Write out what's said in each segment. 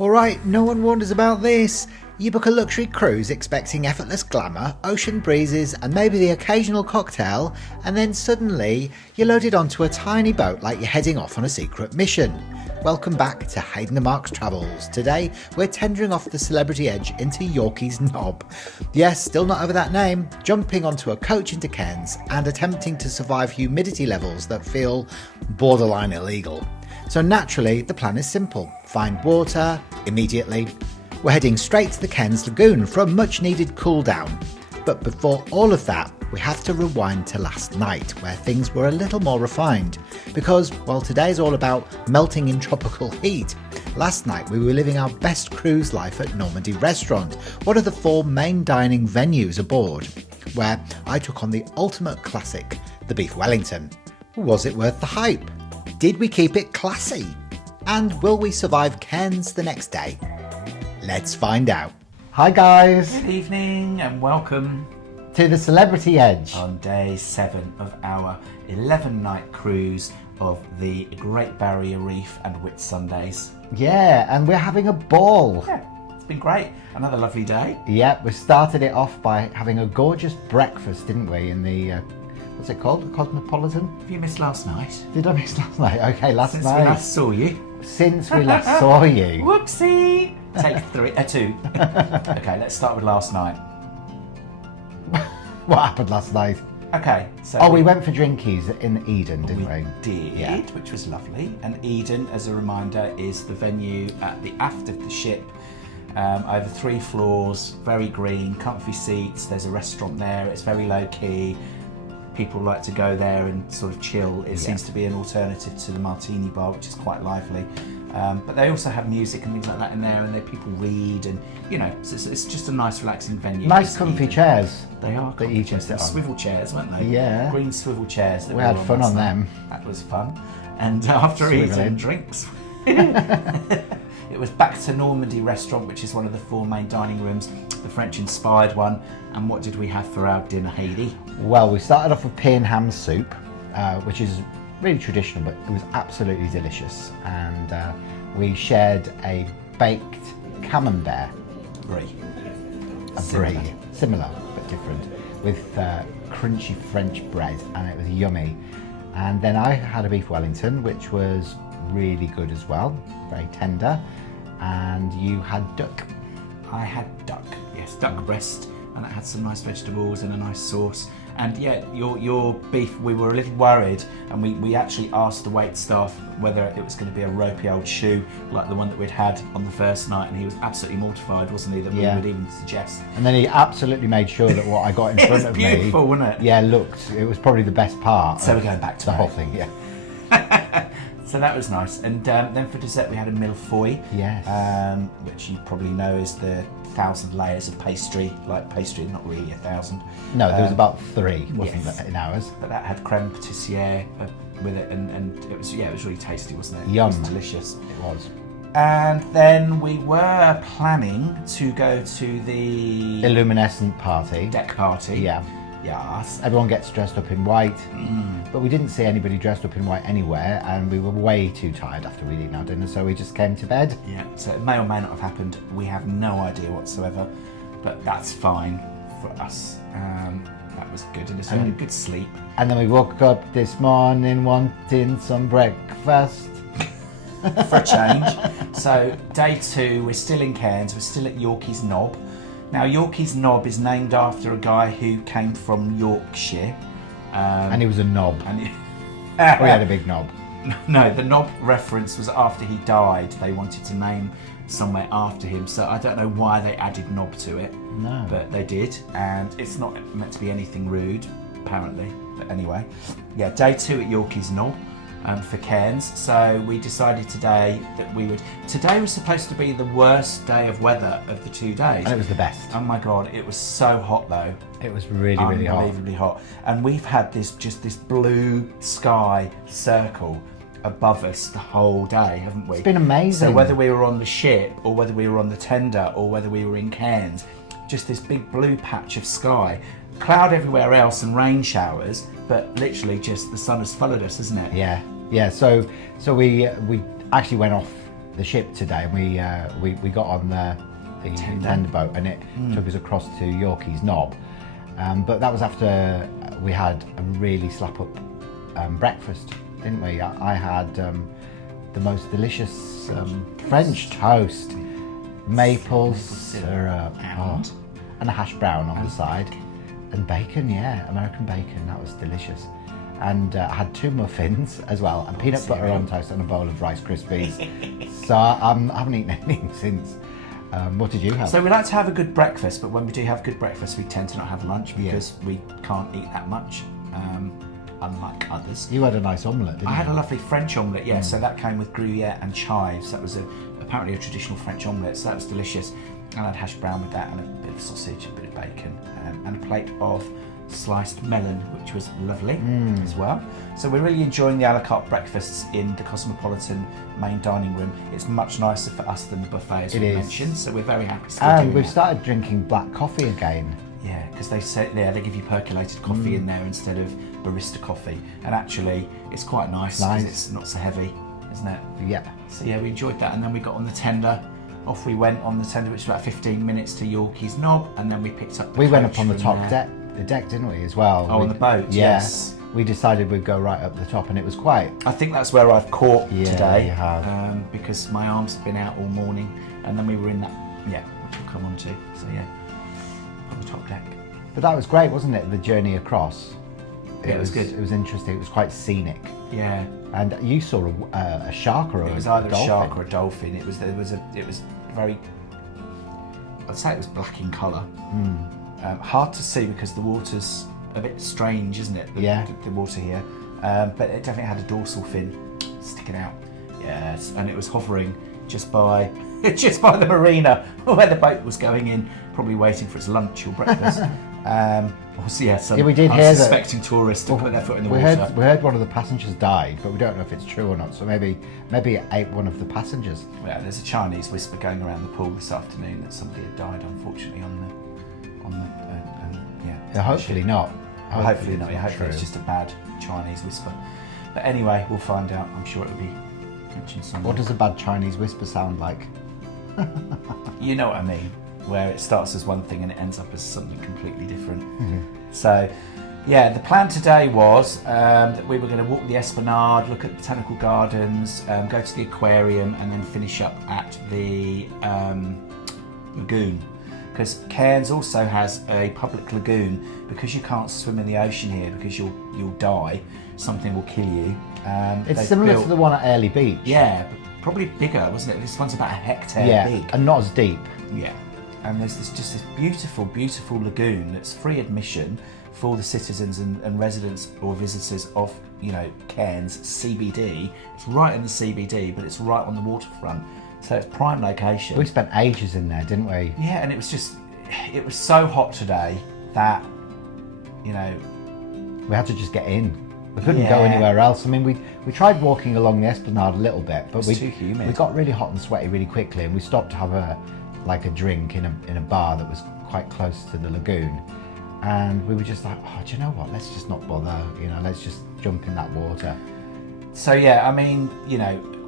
Alright, no one wonders about this. You book a luxury cruise expecting effortless glamour, ocean breezes and maybe the occasional cocktail, and then suddenly you're loaded onto a tiny boat like you're heading off on a secret mission. Welcome back to Hayden and Mark's Travels. Today we're tendering off the Celebrity Edge into Yorkie's Knob. Yes, still not over that name, jumping onto a coach into Cairns and attempting to survive humidity levels that feel borderline illegal. So naturally the plan is simple, find water immediately. We're heading straight to the Cairns Lagoon for a much needed cool down. But before all of that, we have to rewind to last night where things were a little more refined. Because, well, today's all about melting in tropical heat. Last night we were living our best cruise life at Normandie Restaurant, one of the 4 main dining venues aboard, where I took on the ultimate classic, the beef Wellington. Was it worth the hype? Did we keep it classy? And will we survive Cairns the next day? Let's find out. Hi guys! Good evening and welcome to the Celebrity Edge on day 7 of our 11-night cruise of the Great Barrier Reef and Whitsundays. Yeah, and we're having a ball. Yeah, it's been great. Another lovely day. Yeah, we started it off by having a gorgeous breakfast, didn't we, in the, what's it called? The Cosmopolitan? Have you missed last night? Did I miss last night? Okay, Since we last saw you. Since we last saw you. Whoopsie! Take 2. Okay, let's start with last night. What happened last night? Okay, so... we went for drinkies in Eden, didn't we? We did, which was lovely. And Eden, as a reminder, is the venue at the aft of the ship. Over 3 floors, very green, comfy seats. There's a restaurant there. It's very low key. People like to go there and sort of chill. It seems to be an alternative to the Martini Bar, which is quite lively. But they also have music and things like that in there, and people read, and you know, so it's just a nice, relaxing venue. Nice, comfy chairs. They are that you can sit on. Swivel chairs, weren't they? Yeah. Green swivel chairs. We had fun on them. That was fun. And after eating drinks, it was back to Normandie Restaurant, which is one of the 4 main dining rooms, the French-inspired one. And what did we have for our dinner, Heidi? Well, we started off with pea and ham soup, which is really traditional, but it was absolutely delicious. And we shared a baked camembert. Brie. Similar, but different, with crunchy French bread, and it was yummy. And then I had a beef Wellington, which was really good as well, very tender. And you had duck. I had duck, yes, duck breast, and it had some nice vegetables and a nice sauce. And yeah, your beef, we were a little worried, and we actually asked the wait staff whether it was going to be a ropey old shoe like the one that we'd had on the first night, and he was absolutely mortified, wasn't he, that we would even suggest. And then he absolutely made sure that what I got in front of me... It was beautiful, wasn't it? Yeah, it was probably the best part. So we're going back to the whole thing, yeah. So that was nice. And then for dessert we had a mille-feuille. Yes. Which you probably know is the 1,000 layers of pastry, like pastry, not really 1,000. No, there was about 3, wasn't there, in ours? But that had creme patissiere with it, and it was really tasty, wasn't it? Yum. It was delicious. It was. And then we were planning to go to the... Illuminescent party. Deck party. Yeah. Yes. Everyone gets dressed up in white, but we didn't see anybody dressed up in white anywhere, and we were way too tired after we'd eaten our dinner, so we just came to bed. Yeah, so it may or may not have happened. We have no idea whatsoever, but that's fine for us. That was good, and we had a good sleep. And then we woke up this morning wanting some breakfast. For a change. So day 2, we're still in Cairns, we're still at Yorkie's Knob. Now, Yorkie's Knob is named after a guy who came from Yorkshire. And he was a knob. And we had a big knob. No, the knob reference was after he died. They wanted to name somewhere after him. So I don't know why they added knob to it. No. But they did. And it's not meant to be anything rude, apparently. But anyway, yeah, day 2 at Yorkie's Knob. For Cairns, so we decided today that we would... Today was supposed to be the worst day of weather of the 2 days. And it was the best. Oh my God, it was so hot though. It was really hot. Unbelievably hot. And we've had this blue sky circle above us the whole day, haven't we? It's been amazing. So whether we were on the ship, or whether we were on the tender, or whether we were in Cairns, just this big blue patch of sky. Cloud everywhere else and rain showers, but literally just the sun has followed us, isn't it? Yeah. So we actually went off the ship today, and we got on the tender boat, and it took us across to Yorkeys Knob. But that was after we had a really slap up breakfast, didn't we? I had the most delicious French toast, maple syrup, and a hash brown on the side, and bacon, American bacon. That was delicious. And I had 2 muffins as well, and peanut butter on toast, and a bowl of Rice Krispies. So I haven't eaten anything since. What did you have? So we like to have a good breakfast, but when we do have good breakfast, we tend to not have lunch because we can't eat that much, unlike others. You had a nice omelette, didn't you? I had a lovely French omelette, so that came with Gruyere and chives. That was apparently a traditional French omelette, so that was delicious. And I had hash brown with that, and a bit of sausage, a bit of bacon, and a plate of sliced melon, which was lovely as well. So we're really enjoying the a la carte breakfasts in the Cosmopolitan main dining room. It's much nicer for us than the buffet, as we mentioned, so we're very happy to And we've started drinking black coffee again. Yeah, because they say they give you percolated coffee in there instead of barista coffee, and actually it's quite nice because it's not so heavy, isn't it? Yeah. So yeah, we enjoyed that, and then we got on the tender. Off we went on the tender, which was about 15 minutes to Yorkeys Knob, and then we picked up the We went coach up on the from top there. deck, didn't we, as well? Oh, on the boat, yes. We decided we'd go right up the top, and it was quite... I think that's where I've caught today, you have. because my arms have been out all morning, and then we were in that, which we'll come on to. So yeah, on the top deck. But that was great, wasn't it, the journey across? It was good. It was interesting, it was quite scenic. Yeah. And you saw a shark or a dolphin? It was either a shark or a dolphin. It was very... I'd say it was black in colour. Hard to see because the water's a bit strange, isn't it? The water here. But it definitely had a dorsal fin sticking out. Yes, and it was hovering just by the marina where the boat was going in, probably waiting for its lunch or breakfast. We did hear unsuspecting tourists to put their foot in the water. We heard one of the passengers died, but we don't know if it's true or not. So maybe it ate one of the passengers. Yeah, there's a Chinese whisper going around the pool this afternoon that somebody had died, unfortunately, on the hopefully not. Hopefully not. Hopefully it's just a bad Chinese whisper. But anyway, we'll find out. I'm sure it'll be mentioned somewhere. What does a bad Chinese whisper sound like? You know what I mean, where it starts as one thing and it ends up as something completely different. So, yeah, the plan today was that we were going to walk the Esplanade, look at botanical gardens, go to the aquarium, and then finish up at the lagoon. Because Cairns also has a public lagoon. Because you can't swim in the ocean here because you'll die, something will kill you. It's similar to the one at Airlie Beach. Yeah, probably bigger, wasn't it? This one's about a hectare big. And not as deep. Yeah, and there's this beautiful, beautiful lagoon that's free admission for the citizens and residents or visitors of Cairns CBD. It's right in the CBD, but it's right on the waterfront, so it's prime location. We spent ages in there, didn't we? Yeah, and it was so hot today that we had to just get in. We couldn't go anywhere else. I mean, we tried walking along the Esplanade a little bit, but too humid. We got really hot and sweaty really quickly, and we stopped to have a drink in a bar that was quite close to the lagoon. And we were just like, oh, do you know what? Let's just not bother. Let's just jump in that water. So yeah, I mean,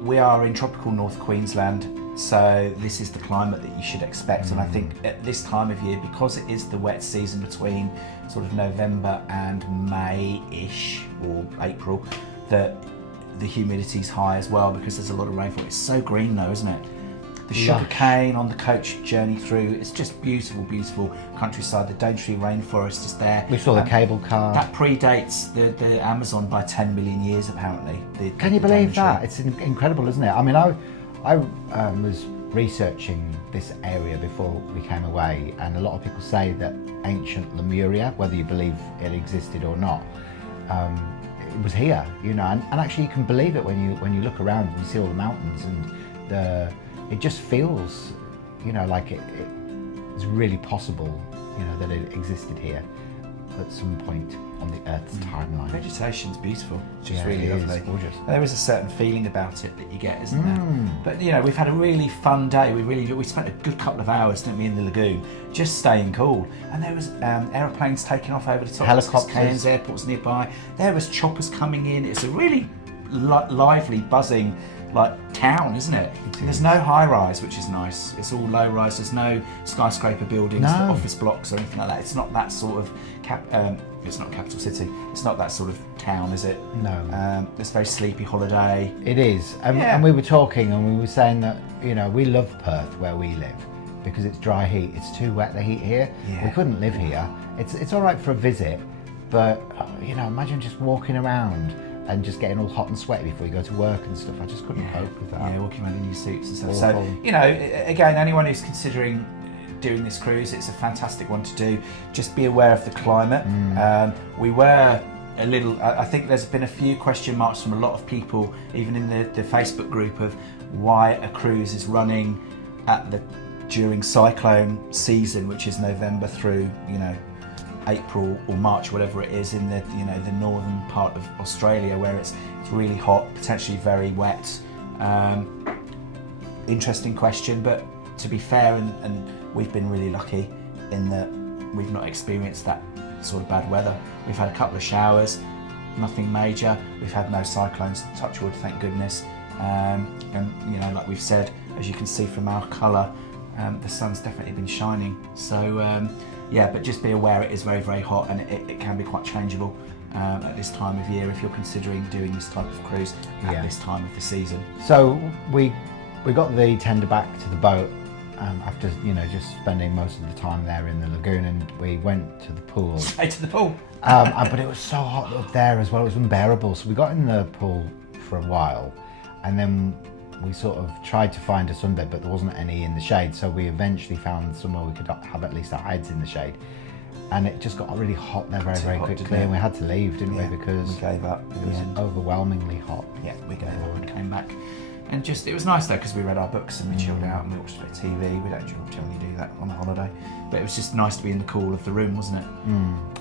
we are in tropical North Queensland, so this is the climate that you should expect. And I think at this time of year, because it is the wet season between sort of November and May-ish or April, that the humidity's high as well because there's a lot of rainfall. It's so green though, isn't it? The sugar cane on the coach journey through, it's just beautiful, beautiful countryside. The Daintree rainforest is there. We saw the cable car. That predates the Amazon by 10 million years, apparently. Can you believe that? It's incredible, isn't it? I mean, I was researching this area before we came away, and a lot of people say that ancient Lemuria, whether you believe it existed or not, it was here, and actually you can believe it when you look around and you see all the mountains, and it just feels, like it's really possible, that it existed here at some point on the Earth's timeline. Vegetation's beautiful, it's just really it lovely. is gorgeous. There is a certain feeling about it that you get, isn't there? But we've had a really fun day. We spent a good couple of hours, didn't we, in the lagoon, just staying cool. And there was aeroplanes taking off over the top. Helicopters. Cairns Airport's nearby. There was choppers coming in. It's a really lively, buzzing like town, isn't it? There's no high rise, which is nice. It's all low rise. There's no skyscraper buildings, office blocks, or anything like that. It's not that sort of it's not capital city. It's not that sort of town, is it? No. It's very sleepy holiday. It is, and we were talking, and we were saying that we love Perth where we live because it's dry heat. It's too wet, the heat here. Yeah. We couldn't live here. It's all right for a visit, but imagine just walking around and just getting all hot and sweaty before you go to work and stuff. I just couldn't cope with that. Yeah, walking around in your suits and stuff. Awful. So, again, anyone who's considering doing this cruise, it's a fantastic one to do. Just be aware of the climate. We were a little, I think there's been a few question marks from a lot of people, even in the Facebook group, of why a cruise is running during cyclone season, which is November through, April or March, whatever it is, in the the northern part of Australia, where it's really hot, potentially very wet. Interesting question, but to be fair, and we've been really lucky in that we've not experienced that sort of bad weather. We've had a couple of showers, nothing major. We've had no cyclones, touch wood, thank goodness. And like we've said, as you can see from our colour, the sun's definitely been shining. So but just be aware it is very, very hot, and it can be quite changeable at this time of year if you're considering doing this type of cruise at this time of the season. So we got the tender back to the boat after just spending most of the time there in the lagoon, and we went to the pool. Straight to the pool. But it was so hot up there as well, it was unbearable. So we got in the pool for a while, and then we sort of tried to find a sunbed, but there wasn't any in the shade. So we eventually found somewhere we could have at least our heads in the shade. And it just got really hot there very, very quickly, and we had to leave, didn't we? Because we gave up. It was overwhelmingly hot. Yeah, we gave up and came back. And it was nice though, because we read our books and we chilled out and we watched a bit of TV. We don't generally do that on a holiday, but it was just nice to be in the cool of the room, wasn't it?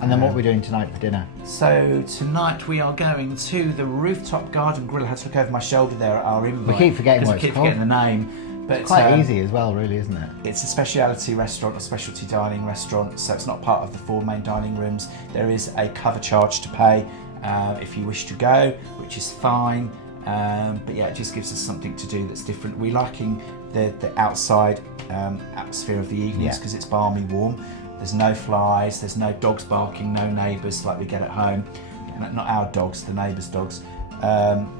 And then what are we doing tonight for dinner? So tonight we are going to the Rooftop Garden Grill. I had to look over my shoulder there at our invite. We keep forgetting what it's called. Forgetting the name. But it's quite easy as well, really, isn't it? It's a specialty restaurant, a specialty dining restaurant, so it's not part of the 4 main dining rooms. There is a cover charge to pay if you wish to go, which is fine. But it just gives us something to do that's different. We're liking the outside atmosphere of the evenings because it's balmy warm. There's no flies, there's no dogs barking, no neighbours like we get at home. Not our dogs, the neighbours' dogs.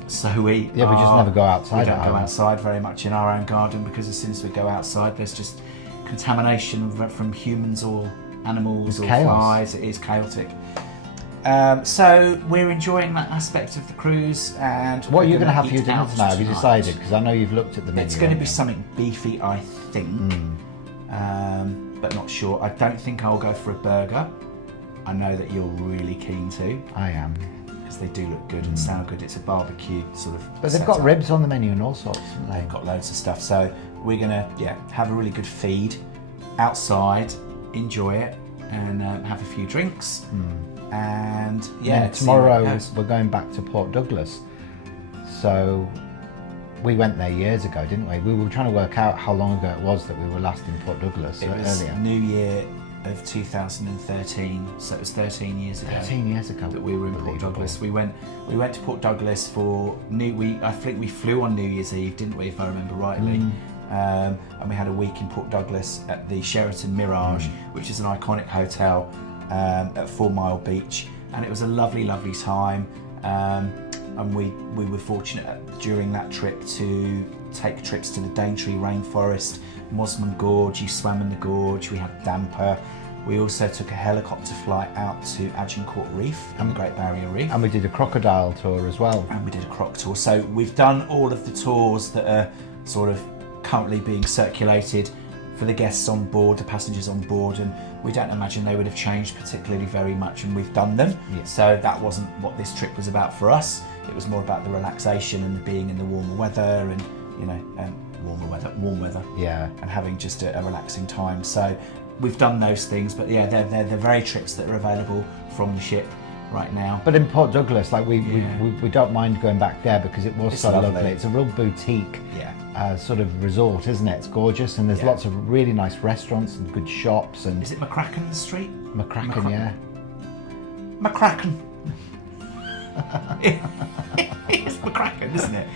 So we just never go outside. We don't go outside very much in our own garden, because as soon as we go outside, there's just contamination from humans or animals or flies. It is chaotic. So we're enjoying that aspect of the cruise. And what are you going to have for your dinner tonight? Have you decided? Because I know you've looked at the menu. It's going to be something beefy, I think, but not sure. I don't think I'll go for a burger. I know that you're really keen to. I am. Because they do look good and sound good. It's a barbecue sort of. But they've got ribs on the menu and all sorts, haven't they? They've got loads of stuff. So we're going to have a really good feed outside, enjoy it, and have a few drinks. And tomorrow we're going back to Port Douglas. So we went there years ago, didn't we? We were trying to work out how long ago it was that we were last in Port Douglas. It was earlier. New Year of 2013, so it was 13 years ago. 13 years ago that we were in Port Douglas. We went to Port Douglas for I think we flew on New Year's Eve, didn't we, if I remember rightly? And we had a week in Port Douglas at the Sheraton Mirage, which is an iconic hotel at 4 Mile Beach, and it was a lovely, lovely time. And we were fortunate during that trip to take trips to the Daintree Rainforest, Mosman Gorge. You swam in the gorge. We had damper. We also took a helicopter flight out to Agincourt Reef and the Great Barrier Reef. And we did a crocodile tour as well. And we did a croc tour. So we've done all of the tours that are sort of currently being circulated for the guests on board, the passengers on board, and we don't imagine they would have changed particularly very much, and we've done them. So that wasn't what this trip was about for us. It was more about the relaxation and being in the warmer weather and warm weather, and having just a relaxing time. So we've done those things, but they're the very trips that are available from the ship right now. But in Port Douglas, like we don't mind going back there because it was so lovely. It's a real boutique sort of resort, isn't it? It's gorgeous, and there's lots of really nice restaurants and good shops. And is it McCracken Street? McCracken, yeah. McCracken. It's McCracken, isn't it?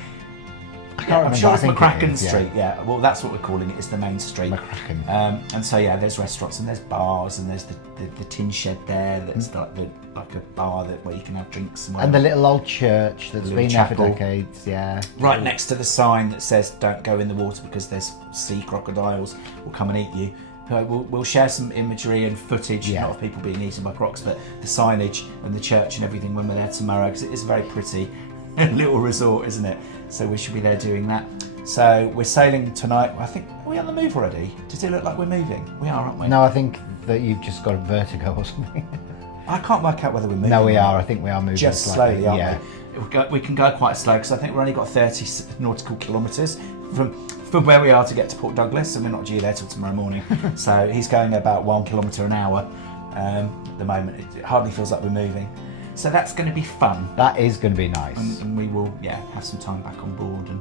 I I'm sure it's I think McCracken it is, Street. Yeah, well, that's what we're calling it. It's the main street. McCracken. And so there's restaurants and there's bars and there's the tin shed there that's like a bar where you can have drinks and the little old church that's been there for chapel. decades. Yeah. Right next to the sign that says "Don't go in the water because there's sea crocodiles will come and eat you." We'll share some imagery and footage, not of people being eaten by crocs, but the signage and the church and everything when we're there tomorrow, because it is a very pretty little resort, isn't it? So we should be there doing that. So we're sailing tonight. I think, are we on the move already? Does it look like we're moving? We are, aren't we? No, I think that you've just got a vertigo or something. I can't work out whether we're moving. No, we are. I think we are moving just slightly. slowly, aren't we? We can go quite slow because I think we've only got 30 nautical kilometres from where we are to get to Port Douglas, and we're not due there till tomorrow morning. So he's going about 1 kilometre an hour at the moment. It hardly feels like we're moving. So that's going to be fun. That is going to be nice. And we will, have some time back on board and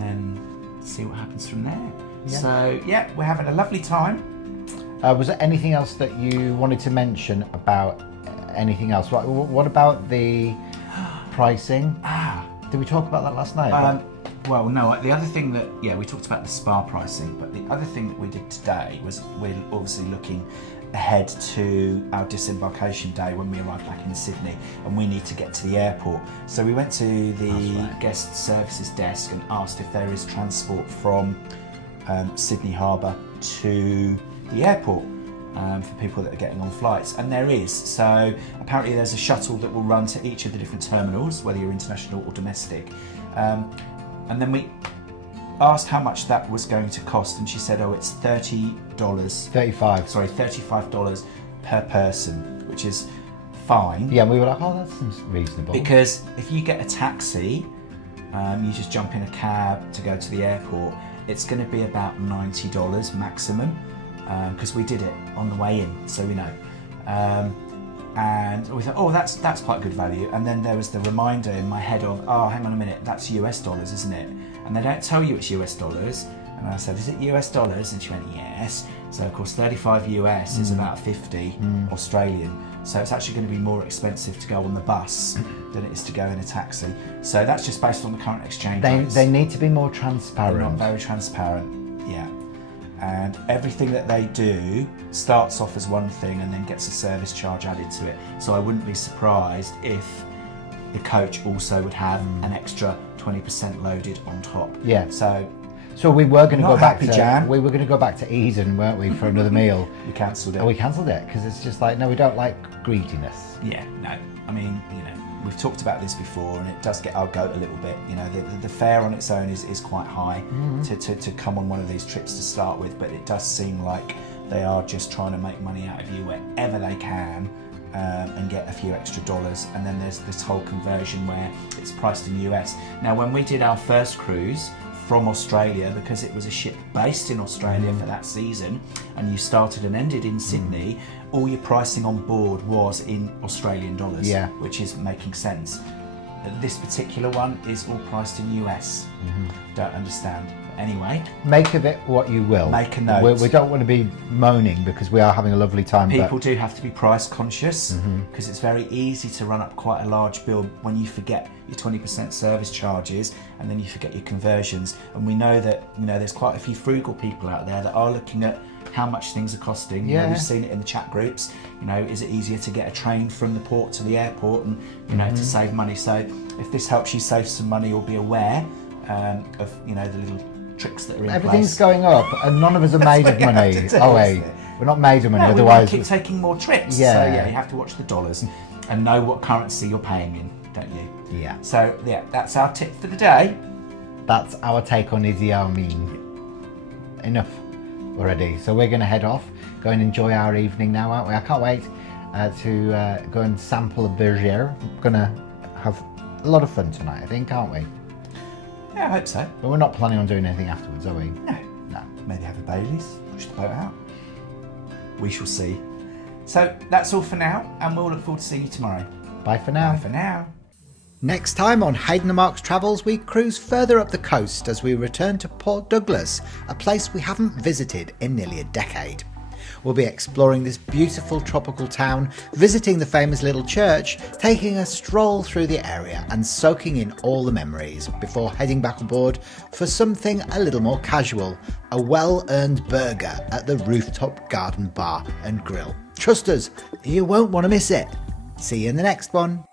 then see what happens from there. Yeah. So, we're having a lovely time. Was there anything else that you wanted to mention about anything else? What about the pricing? Did we talk about that last night? Well, no, the other thing that, we talked about the spa pricing, but the other thing that we did today was we're obviously looking ahead to our disembarkation day when we arrive back in Sydney and we need to get to the airport. So we went to the guest services desk and asked if there is transport from Sydney Harbour to the airport for people that are getting on flights, and there is. So apparently there's a shuttle that will run to each of the different terminals, whether you're international or domestic. And then we asked how much that was going to cost, and she said, it's $35 per person, which is fine. Yeah, and we were like, that seems reasonable. Because if you get a taxi, you just jump in a cab to go to the airport, it's going to be about $90 maximum, because we did it on the way in, so we know. And we thought, that's quite good value. And then there was the reminder in my head of, hang on a minute, that's US dollars, isn't it? And they don't tell you it's US dollars. And I said, is it US dollars? And she went, yes. So of course 35 US is about 50 Australian. So it's actually going to be more expensive to go on the bus than it is to go in a taxi. So that's just based on the current exchange rates. They need to be more transparent. They're not very transparent, And everything that they do starts off as one thing and then gets a service charge added to it. So I wouldn't be surprised if the coach also would have an extra 20% loaded on top. Yeah. So we were going to go back to Jan. We were going to go back to Eden, weren't we, for another meal? We cancelled it. And we cancelled it because it's just like, no, we don't like greediness. Yeah, no. I mean, we've talked about this before, and it does get our goat a little bit. The fare on its own is quite high to come on one of these trips to start with, but it does seem like they are just trying to make money out of you wherever they can. And get a few extra dollars, and then there's this whole conversion where it's priced in US. Now, when we did our first cruise from Australia, because it was a ship based in Australia for that season, and you started and ended in Sydney, all your pricing on board was in Australian dollars, which is making sense. This particular one is all priced in US. Don't understand. Anyway, make of it what you will. Make a note. We don't want to be moaning because we are having a lovely time. People do have to be price conscious because it's very easy to run up quite a large bill when you forget your 20% service charges and then you forget your conversions. And we know that there's quite a few frugal people out there that are looking at how much things are costing. We've seen it in the chat groups. Is it easier to get a train from the port to the airport and to save money? So if this helps you save some money or be aware of the little tricks that are in Everything's place. going up and none of us are made of money. We're not made of money, no, otherwise we keep taking more trips. So you have to watch the dollars and know what currency you're paying in, don't you? Yeah. So that's our tip for the day. That's our take on Idi Amin. Enough already. So we're going to head off, go and enjoy our evening now, aren't we? I can't wait to go and sample a burger. We're going to have a lot of fun tonight, I think, aren't we? Yeah, I hope so. But we're not planning on doing anything afterwards, are we? No. Maybe have a Baileys, push the boat out. We shall see. So that's all for now, and we'll look forward to seeing you tomorrow. Bye for now. Bye for now. Next time on Hayden and Mark's Travels, we cruise further up the coast as we return to Port Douglas, a place we haven't visited in nearly a decade. We'll be exploring this beautiful tropical town, visiting the famous little church, taking a stroll through the area and soaking in all the memories before heading back aboard for something a little more casual, a well-earned burger at the rooftop garden bar and grill. Trust us, you won't want to miss it. See you in the next one.